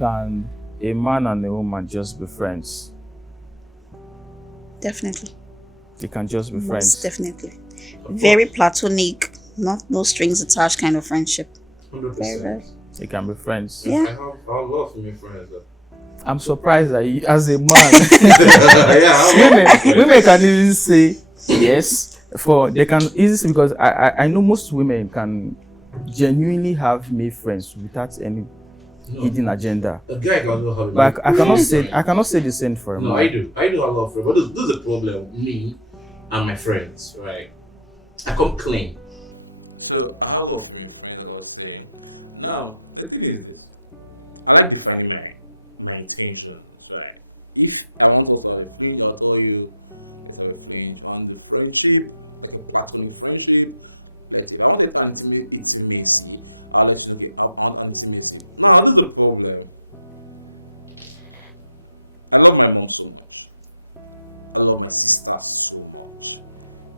can a man and a woman just be friends? Definitely. They can just be Most friends. definitely. Very platonic, no strings attached kind of friendship. 100%. They can be friends. Yeah. I have a lot of female friends. I'm surprised that you, as a man, Yeah, women can easily say yes. For they can easily, because I know most women can genuinely have male friends without any hidden agenda. A guy can also have. But I cannot say the same for a man. No, I do. I do have a lot of friends, but this is the problem. Me and my friends, right? I come clean. So I have a lot of female friends that I would say. Now the thing is this: I like defining my intentions, right? If I want to offer a friend, I'll tell you if I think on the friendship, like a platonic friendship. Let's say I want to intimacy, I'll let you know I want intimacy. Now this is the problem. I love my mom so much. I love my sisters so much.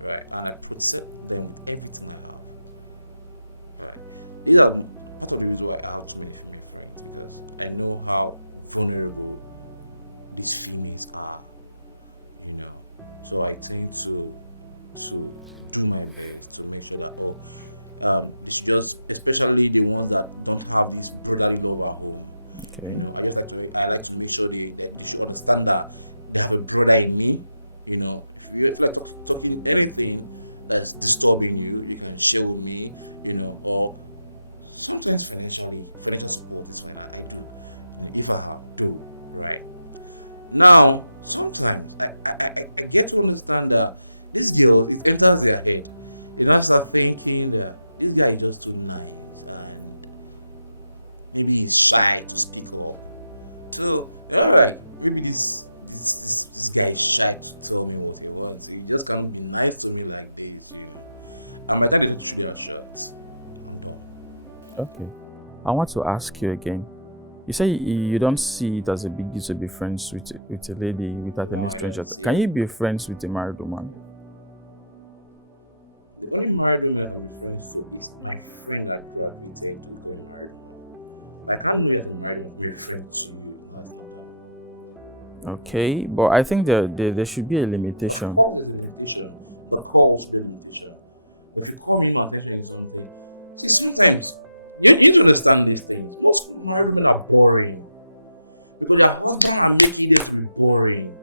Right? And I protect them everything I have. Right? Yeah, part of the reason why I have so many friends is that I know how vulnerable these feelings are. You know. So I tend to do my best to make sure that it's just, especially the ones that don't have this brotherly love at home. Okay. You know, I like to make sure they should understand that they have a brother in me. You know, if you like talking anything that's disturbing you, you can share with me. You know, or sometimes financial support is fine. I do if I have to, right? Now, sometimes I get to understand that this girl, it enters their head. You don't start thinking that this guy is just too nice and maybe he's shy to speak up. So, alright, maybe this guy is shy to tell me what he wants. He just can't be nice to me like this. And my dad is truly assured. Okay. I want to ask you again. You say you don't see it as a big deal to be friends with a lady without any stranger. Can you be friends with a married woman? The only married woman I can be friends with is my friend that graduated to be married. Like, I don't know you as a married woman, very friend to you. Okay, but I think there should be a limitation. Of course, there's a limitation. Of course, there's a limitation. But if you call me my attention in something, see, sometimes you need to understand these things. Most married women are boring because your husband are making them to be boring,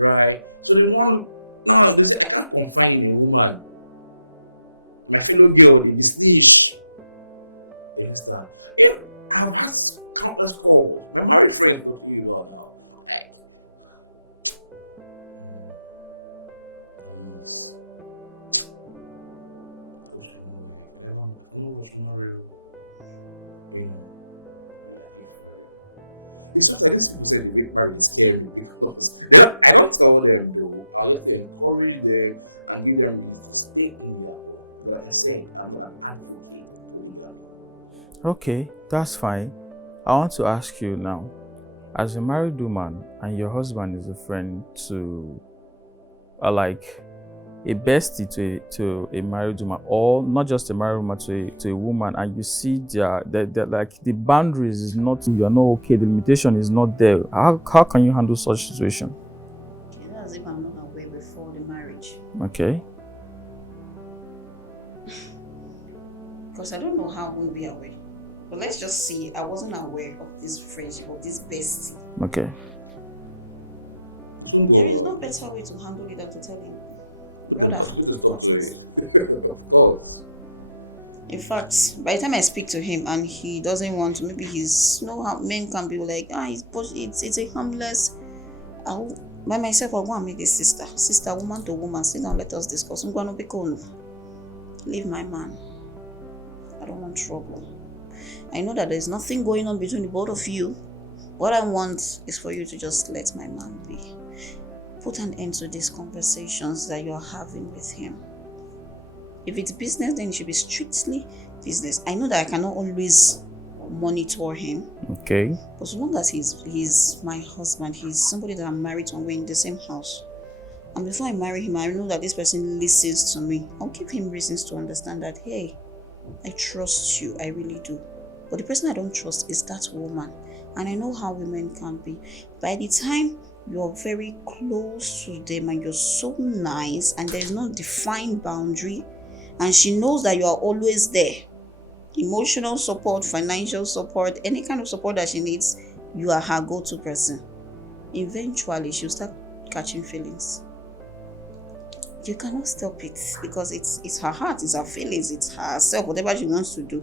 right? So they want now. They say I can't confine in a woman. My fellow girl in this stage. You understand? If I've had countless calls, my married friends looking you about now. Right? Sometimes these people say they make marriage scare me because I don't tell them though. I'll just encourage them and give them to stay in their home. Like I said, I'm not an advocate for that. Okay, that's fine. I want to ask you now, as a married woman and your husband is a friend to, like a bestie to a married woman, or not just a married woman to a woman, and you see the like the boundaries is not, you are not okay, the limitation is not there. How can you handle such situation? Okay, that's if I'm not aware before the marriage. Okay. Because I don't know how I won't be aware. But let's just see, I wasn't aware of this friendship, of this bestie. Okay. There is no better way to handle it than to tell him, brother. Of course. In fact, by the time I speak to him and he doesn't want to, maybe he's, you know how men can be like, it's a harmless. By myself, I'll go and meet this sister, woman to woman, sit down, let us discuss. I'm going to be cool. Leave my man. I don't want trouble. I know that there's nothing going on between the both of you. What I want is for you to just let my man be. Put an end to these conversations that you're having with him. If it's business, then it should be strictly business. I know that I cannot always monitor him. Okay. But as long as he's my husband, he's somebody that I'm married to and we're in the same house. And before I marry him, I know that this person listens to me. I'll give him reasons to understand that, hey, I trust you, I really do. But the person I don't trust is that woman. And I know how women can be. By the time you're very close to them and you're so nice and there's no defined boundary, and she knows that you are always there, emotional support, financial support, any kind of support that she needs, you are her go-to person. Eventually, she'll start catching feelings. You cannot stop it because it's her heart, it's her feelings, it's herself, whatever she wants to do.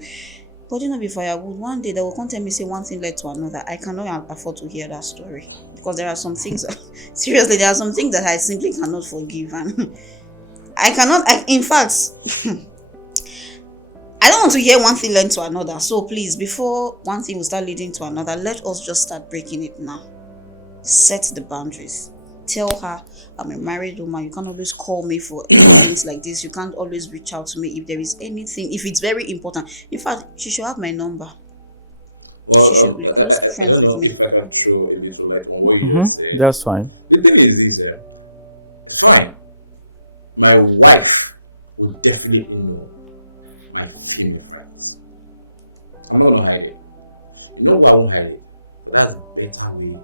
But you know, before I would one day they will come tell me say one thing led to another. I cannot afford to hear that story because there are some things seriously, there are some things that I simply cannot forgive, and in fact I don't want to hear one thing led to another. So please, before one thing will start leading to another, let us just start breaking it now. Set the boundaries. Tell her, I'm a married woman. You can't always call me for things like this. You can't always reach out to me if there is anything, if it's very important. In fact, she should have my number. Well, She should be close I friends don't with know me. if I can throw a little light on what you just said. That's fine. The thing is this, fine. My wife will definitely know my female friends. I'm not gonna hide it. You know why I won't hide it? But that's the better way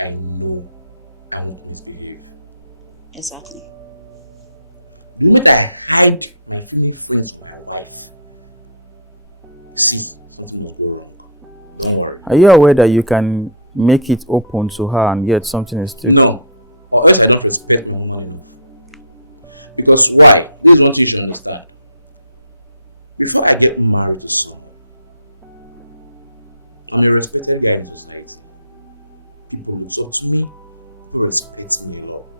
I know I won't misbehave. Exactly. The moment I hide my female friends from my wife, see, something must go wrong. Don't worry. Are you aware that you can make it open to her and yet something is still... No. Or else I don't respect my woman enough. Because why? This is one thing you should understand. Before I get married to someone, I'm a respected guy in society. People will talk to me, who respects me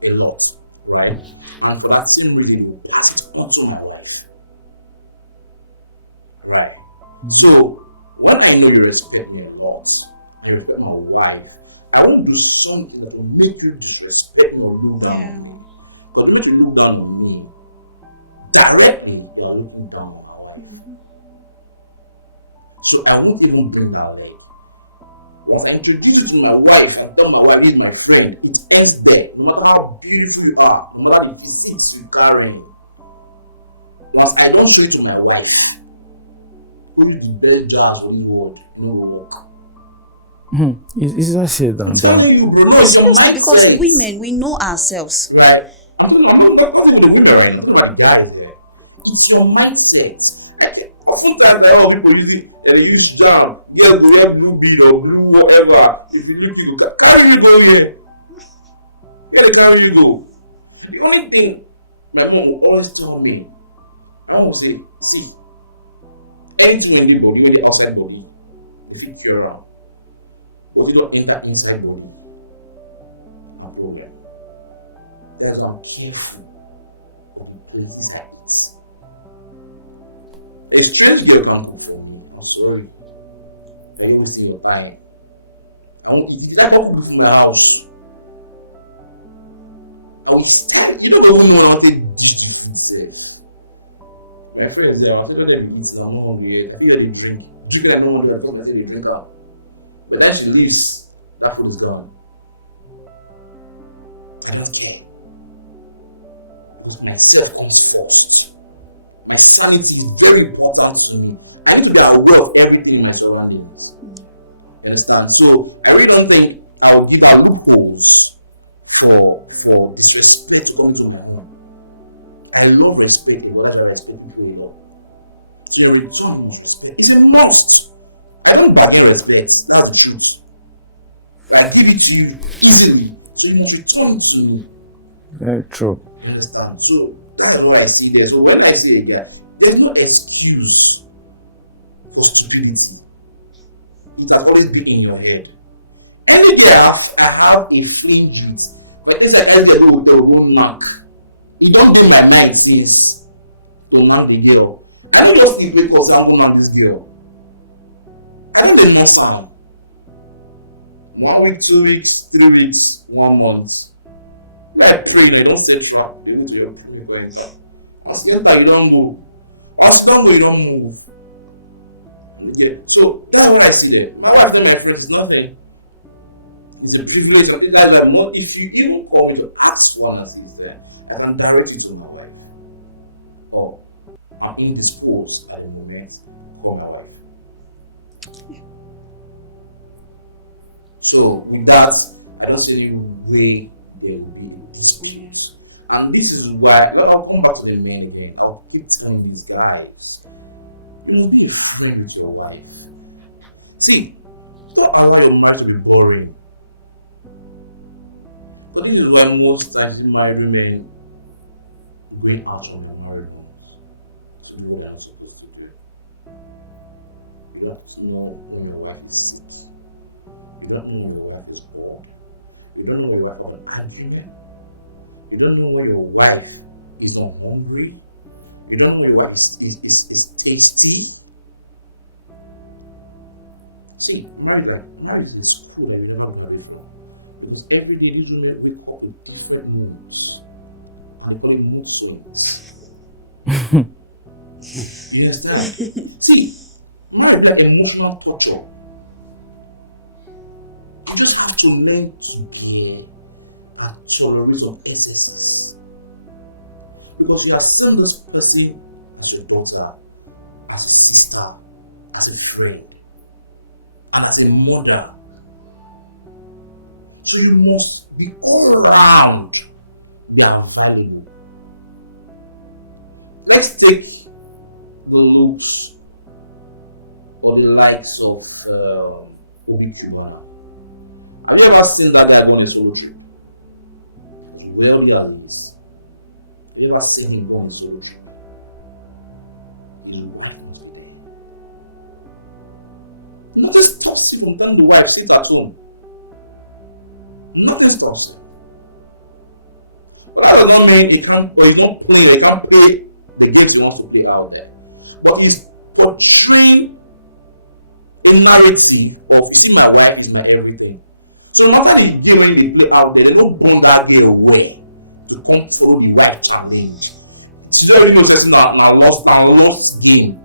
a lot, right? And for that same reason, they will pass it on to my wife, right? So when I know you respect me a lot, and you respect my wife, I won't do something that will make you disrespect me or look down on me. Because the moment you look down on me, directly you are looking down on my wife. So I won't even bring that leg. Once I introduce you to my wife and tell my wife this is my friend, it ends there. No matter how beautiful you are, no matter the physiques you're carrying. Once I don't show it to my wife, who is the best jazz for this world, you know, will work. Is that said I'm and telling done? you, bro, no, Seriously, because women, we know ourselves. Right? I'm not even the women right now, I'm talking about the guys there. It's your mindset. Oftentimes I have people using they use jam, girls they wear blue bead or blue whatever. If you look, you go carry you go here. Where they carry you go? The only thing my mom will always tell me, my mom will say, see, anything in the body, even the outside body, if you cure around, but you don't enter inside body, no problem. That's why I'm careful of the places I eat. A strange girl can't cook for me. I'm sorry. Can you wasting your time? I won't eat it. I don't cook in my house. I will stand. You don't even know how to dish the food safe. My friends there, I'll tell them they be eating. I'm not hungry yet. I feel like they drink. Drink I don't want to. I talk. I say they drink out. But then she leaves. That food is gone. I don't care. But myself comes first. My sanity is very important to me. I need to be aware of everything in my surroundings. You understand? So I really don't think I will give her loopholes for disrespect to come into my home. I love respect, but that's why I respect people a lot. So in return, you must respect. It's a must. I don't bargain respect. That's the truth. I give it to you easily, so you must return it to me. Very true. You understand? So that's what I see there. So when I say that, there's no excuse for stupidity. It has always been in your head. Any day I have a fringe with, but it's like every day they will knock. It don't bring my mind since to knock the girl. I don't just think because I'm going to knock this girl. I don't get no sound. 1 week, 2 weeks, 3 weeks, 1 month. I pray, I don't set trap. They will help me going down. As you enter, you don't move. As you don't go, you don't move. Yeah. So that's what I see there. My wife and my friends is nothing. It's a privilege. Something like that. More, if you even call me to ask one as is there, I can direct you to my wife. Or I'm indisposed at the moment. Call my wife. So with that, I don't see any way there will be a dispute. And this is why, well, I'll come back to the men again. I'll keep telling these guys, be a friend with your wife. See, don't allow your marriage to be boring. So this is why most times you married women going out from their married homes to do what they're not supposed to do. You don't know when your wife is sick. You don't know when your wife is bored. You don't know when your wife has an argument. You don't know when your wife is not hungry. You don't know when your wife is tasty. See, marriage is a school that you never married for. Because every day these women wake up with different moods. And they call it mood swings. You understand? See, marriage is like emotional torture. You just have to learn to bear and tolerate some excesses. Because you have seen this person as your daughter, as a sister, as a friend, and as a mother. So you must be all around be available. Let's take the looks or the likes of Obi Cubana. Have you ever seen that guy go on a solo trip? As wealthy as he is. Have you ever seen him go on a solo trip? His wife must be there. Nothing stops him from telling the wife, sit at home. Nothing stops him. But that does not mean he can't play, he's not playing, he can't play the games he wants to play out there. But he's portraying a narrative of, you see, my wife is my everything. So no matter the game when they play out there, they don't bring that girl away to come follow the wife challenge. She's already noticing now lost game.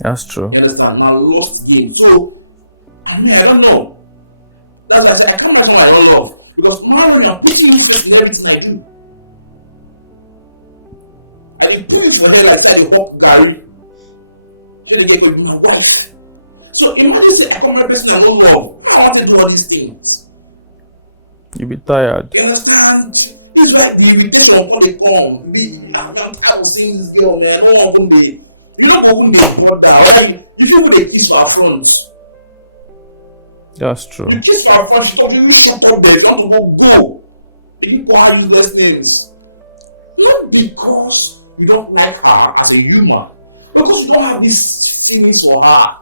That's true. You understand? Now lost game. So I don't know. That's why I say I can't marry someone I don't love. Because marriage, I'm putting you first in everything I do. And you put it for her like say you walk Gary. You get with my wife. So imagine say I come to a person I don't love. I want to do all these things. You be tired. You understand? It's like the invitation upon the come. I'm tired of seeing this girl, man. I don't want to be. You don't open the border. You don't put a kiss for her front. That's true. You kiss for her front, she talks to you, shut up there. If you want to go. You didn't go her useless things. Not because you don't like her as a human. Because you don't have these feelings for her.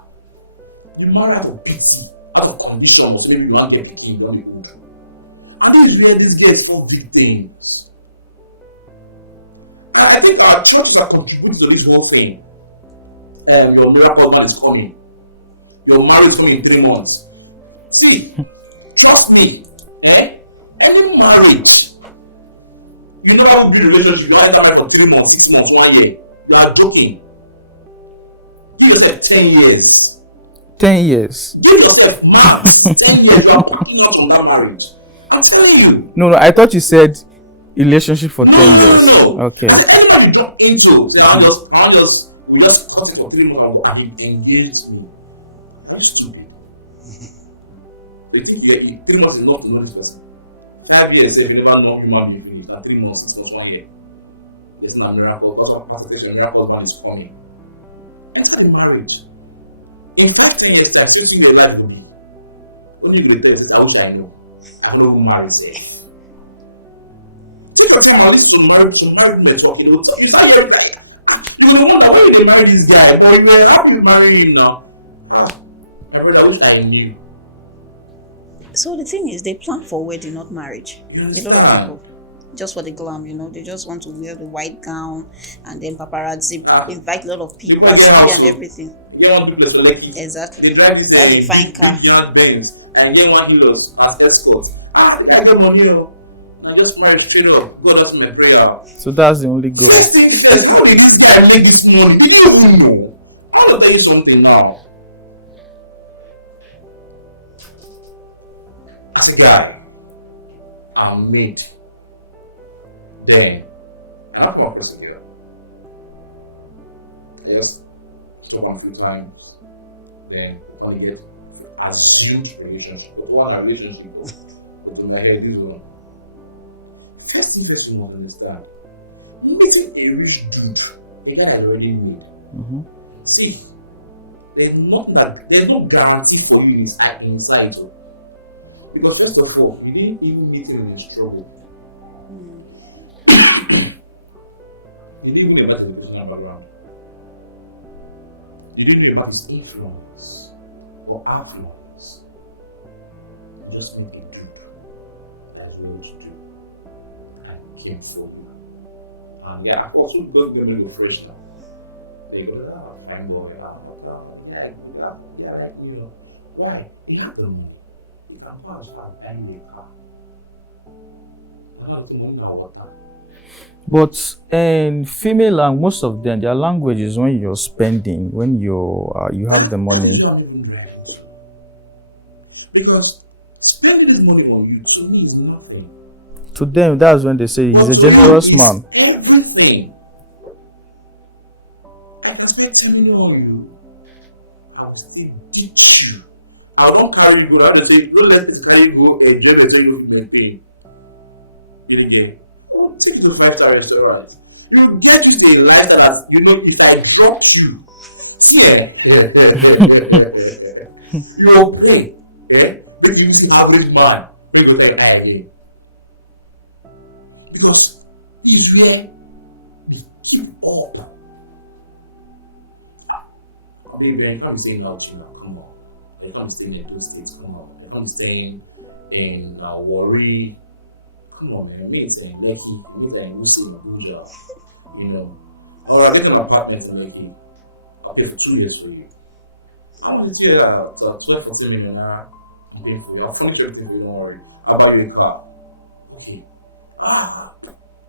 You marry out of pity, out of condition, or maybe you want their picking, you don't make good. And this is where these days for big things. And I think our churches are contributing to this whole thing. Your miracle man is coming. Your marriage is coming in 3 months. See, trust me, any marriage, you know how good relationship, you only married for 3 months, 6 months, 1 year. You are joking. Give yourself 10 years. 10 years. Give yourself max 10 years. You are packing out from that marriage. I'm telling you. No, I thought you said relationship for 10 years. No. Okay. And anybody jump into, say, we just cut it for 3 months and he engaged me. Are you stupid? You think 3 months is enough to know this person? 5 years, if you never know human being finish, and 3 months, 6 months, 1 year. It's not a miracle. Because of Pastor miracle one is coming. Enter the marriage. In 5-10 years time, something your life will be. Only you will tell us, I wish I know. I'm not going to marry safe. Take your time and listen to married men talking. It's not every time. You will wonder why they marry this guy, but you will have you marry him now. My brother, I wish I knew. So the thing is, they plan for wedding, not marriage. You A understand? lot of people, just for the glam, they just want to wear the white gown and then paparazzi invite a lot of people and everything. You don't do this for lucky. Exactly. They drive this That's a fine car. Benz and then 1 heroes as escort. The guy got money. Now just marry straight up. God, that's my prayer. So that's the only goal. First thing says, how did this guy make this money? Did you even know? I want to tell you something now. As a guy, I'm made. Then, I come across a girl. I just spoke on a few times. Then, when you get assumed relationship, but what a relationship was in my head, this one. First thing first, you must understand. Meeting a rich dude, a guy that you already made. Mm-hmm. See, there's no guarantee for you in his eyes. So. Because first of all, you didn't even meet him in his struggle. You didn't even know about his educational background. You didn't know about his influence or affluence. You just make a dude that is well to do and came for you. And yeah, I've also got them in fresh now. They go, thank God, like, you know. Why? He had the money. He can go as far as buying a car. And now the money now water. But in female and most of them, their language is when you're spending, when you have the money. That's what I'm even driving to. Because spending this money on you to me is nothing. To them, that's when they say he's a generous man. Everything. I can spend 10 million on you. I will still ditch you. I will not carry you go. I will say, don't let this carry you go and enjoy the thing you maintain. You get. Oh, take you to 5-star restaurant. You get used to a lifestyle that, you know, if I drop you, see, you'll pay. Make you see average man. Make you tell you again. Because he's where they keep up. I mean, you can't be staying out, you know, come on. You can't be staying in those states, come on. You can't be staying in Warri. Come on, man. It means saying Lekki, it means saying Wusi in Abuja, you know. Or I get an apartment in Lekki. I'll pay for 2 years for you. I want to tell you that 12-14 million naira I'm paying for you. I'll furnish everything for you, don't worry. I'll buy you a car. Okay.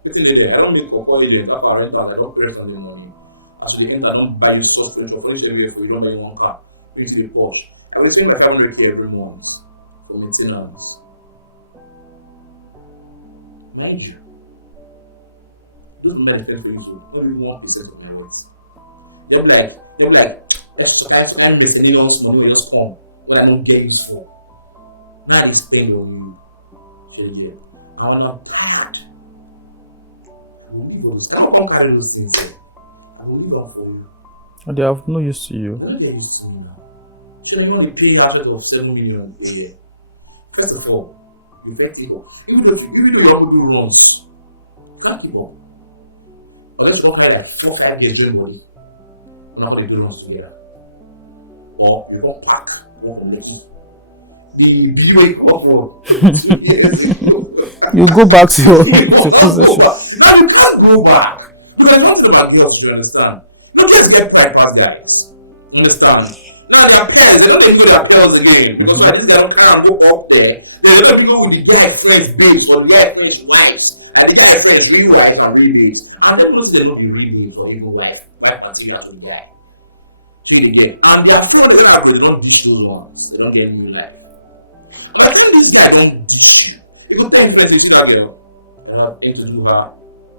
Get in there. I don't make or call agent, tap our rental, I don't pay on the money. Actually, I don't buy you source furniture, furnish everywhere for you, don't buy you one car. Please do a Porsche. I will spend my 500k every month for maintenance. Mind you, those men spend for you to not even 1% of my weight. They'll be like, that's the kind of Mercedes money will just come when I don't get used for. Man is spend on you. Yeah. And when I'm tired, I will leave all those. I don't carry those things there. I will leave them for you. And they have no use to you. They don't get used to me now. You only pay assets of 7 million a year. First of all, you can't keep up. Even though you want to do runs, you can't keep up. Unless you don't carry like 4-5 years doing body, we're not going to do runs together. Or you don't pack one from Lekki. The video you come up for 2 years ago. You go back to your possession. Now you can't go back. You can come to about girls, you understand. You just get pride past guys. You understand? Now their parents, they don't even know their parents again. Because like this guy don't kind of go up there. They don't even go with the guy friends babes or the guy friends wives. And the guy friends real wife and real babes. And they don't say they don't be real babes or even wife material to the guy. See it again. And they are feeling they don't have, they don't dish those ones. They don't get new life. By the time this guy don't dish you, you go tell him friends, you see that girl, that have aim to do her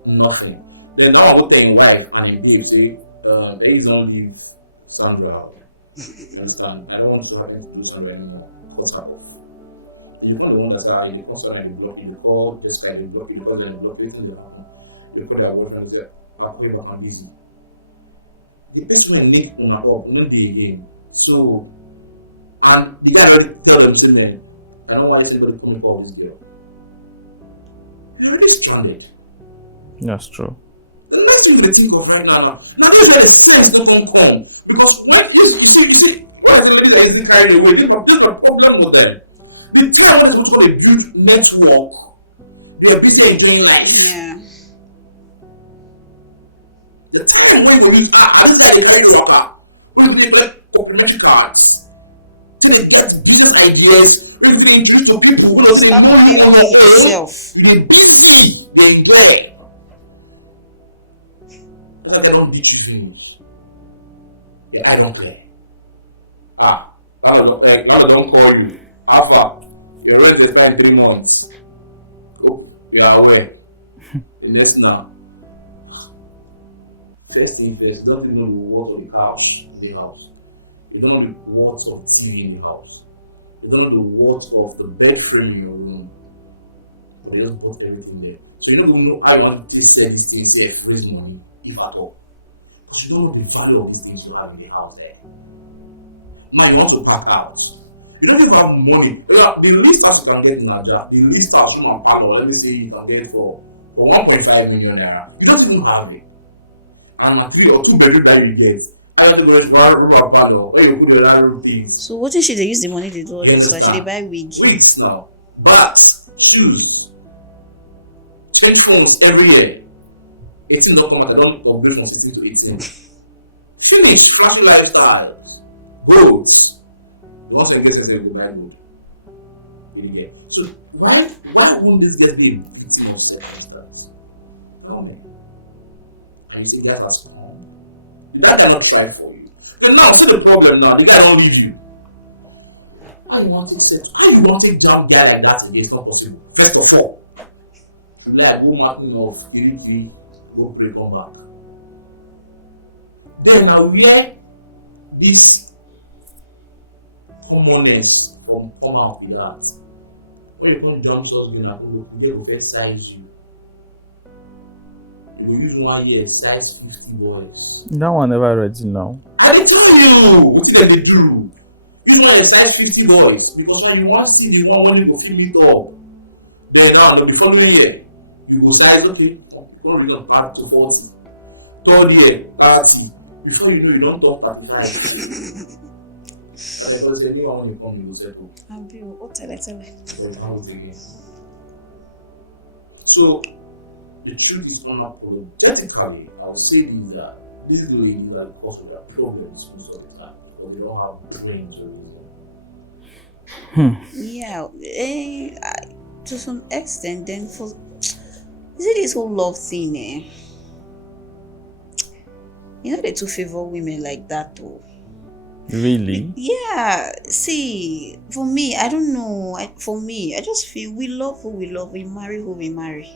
nothing. Then now I go tell him wife and him babe, say, please don't leave Sandra. You understand? I don't want to happen to do Sandra anymore. Cut her off. You're not the one that say, they call Sandra and they block you, they call this guy, they block you, because then they block everything that happen. They call their boyfriend and say, I'll call you back, I'm busy. The person will link on up, no day again. So, and the guy already tell them to them, I don't want anybody coming call this girl. You're already stranded. That's true. The next thing you think of right now, this is where the sense doesn't come. Because when you see, when I say lady that easily carried away, this is my problem with them. The time when they're supposed to build network, they are busy enjoying life. Yeah. The time when you use, this guy they carry the worker, when you collect complimentary cards, so they get business ideas, when you get introduced to people who don't know you on your yourself. They're busy, they enjoy. That they don't teach you finish. Yeah, I don't play. Mama don't call you. Alpha, you're already this guy in 3 months. Oh, you are aware. The next now. First thing first, don't even know the words of the couch in the house. You don't know the words of TV in the house. You don't know the worth of the bed frame in your room. But they just bought everything there. So you don't even know how you want to sell these things here, raise money, if at all. Because you don't know the value of these things you have in the house there. Now you want to pack out. You don't even have money. The least house you can get in Nigeria, the least house room and parlor, let me say you can get it for 1.5 million naira. You don't even have it. And a 3 or 2 bedroom that you get. I have to go to one room and parlor. Where you put the other things. So what should they use the money to do all this? Why should they buy wigs? Wigs now. Bats, shoes, change phones every year. 18 don't come out, I don't upgrade from 16 to 18. Finish, flashy lifestyles, boats. You want to get sensitive to buy gold. Really get. So why won't this guys be a victim of circumstance? Tell me. And you think guys are strong? The guy cannot try for you. And now see the problem now, the guy don't leave you. How you want it sex? How you want it jump guy like that again? It's not possible. First of all, you like go marking of 3-3, go pray, come back. Then now where this commonness from come out with that. When you come jump shots again, they will first size you. You will use 1 year size 50 boys. That one never ready now. I didn't tell you what did they do. Use 1 year size 50 boys because when you want to see the one when you go fill it up, then now the following year you go size okay. One reason part to 40. 3rd year 30. Before you know you don't talk 35. And because anyone when you come, you will settle. I'll be tell it. Again. So, the truth is unapologetically, I would say is that these ladies are the cause of their problems most of the time, but they don't have brains or reason. Yeah, to some extent, then for is it this whole love thing, You know they too favor women like that though. Really? Yeah. See, for me, I don't know. I just feel we love who we love. We marry who we marry.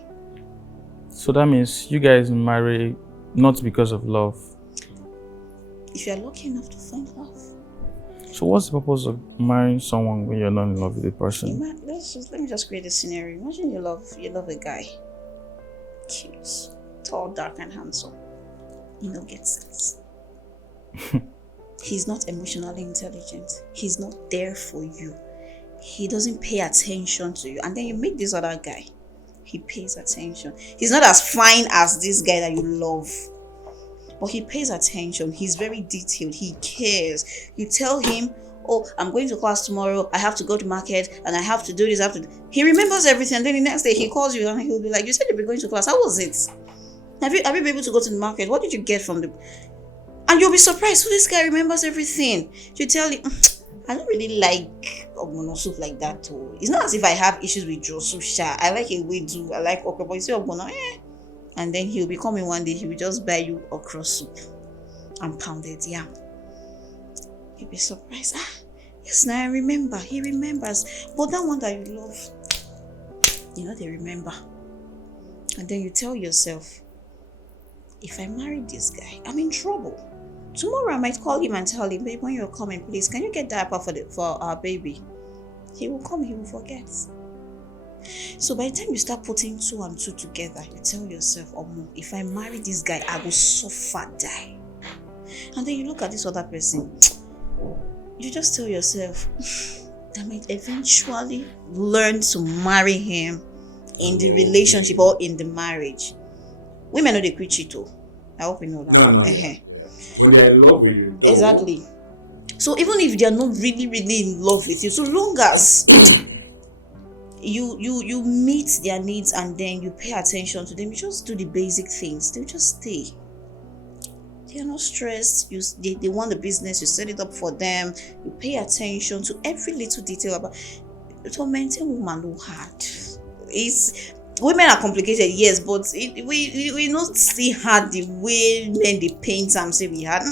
So that means you guys marry not because of love. If you're lucky enough to find love. So what's the purpose of marrying someone when you're not in love with the person? Let me just create a scenario. Imagine you love a guy. Cute, tall, dark, and handsome. You don't get sense. He's not emotionally intelligent. He's not there for you. He doesn't pay attention to you. And then you meet this other guy. He pays attention. He's not as fine as this guy that you love. But he pays attention. He's very detailed. He cares. You tell him, oh, I'm going to class tomorrow. I have to go to market and I have to do this. He remembers everything. And then the next day he calls you and he'll be like, you said you'll be going to class. How was it? Have you been able to go to the market? What did you get from the... And you'll be surprised. So this guy remembers everything. You tell him, I don't really like ogbono soup like that too. It's not as if I have issues with Joe soup. I like a wedu. I like okra, but you see ogbono, And then he'll be coming one day. He will just buy you okra soup and pounded yam. You'll be surprised. Yes, now I remember. He remembers. But that one that you love, they remember. And then you tell yourself, if I marry this guy, I'm in trouble. Tomorrow I might call him and tell him, babe, when you're coming, please, can you get diaper for our baby? He will come, he will forget. So by the time you start putting 2 and 2 together, you tell yourself, if I marry this guy, I will suffer, die. And then you look at this other person, you just tell yourself, I might eventually learn to marry him in the relationship or in the marriage. Women know they quit cheat too. I hope you know that. No. When they're in love with you. Exactly. So even if they're not really, really in love with you, so long as you meet their needs and then you pay attention to them, you just do the basic things, they'll just stay. They are not stressed. They want the business, you set it up for them, you pay attention to every little detail about it. To maintain woman who hard. Women are complicated, yes, but we not see hard the way men they paint and say we had.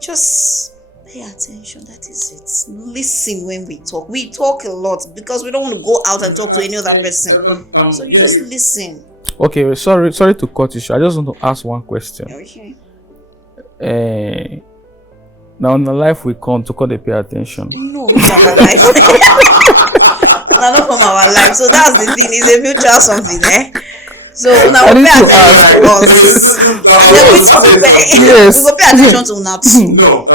Just pay attention. That is it. Listen when we talk. We talk a lot because we don't want to go out and talk to any other person. So you just listen. Okay, sorry to cut you short. I just want to ask one question. Okay. Now on the life we come to call they pay attention. No, not our life. Now not from our life. So that's the thing. It's a mutual something, eh? So now I we need pay to attention to us. And then we Yes. go pay attention to una too. No.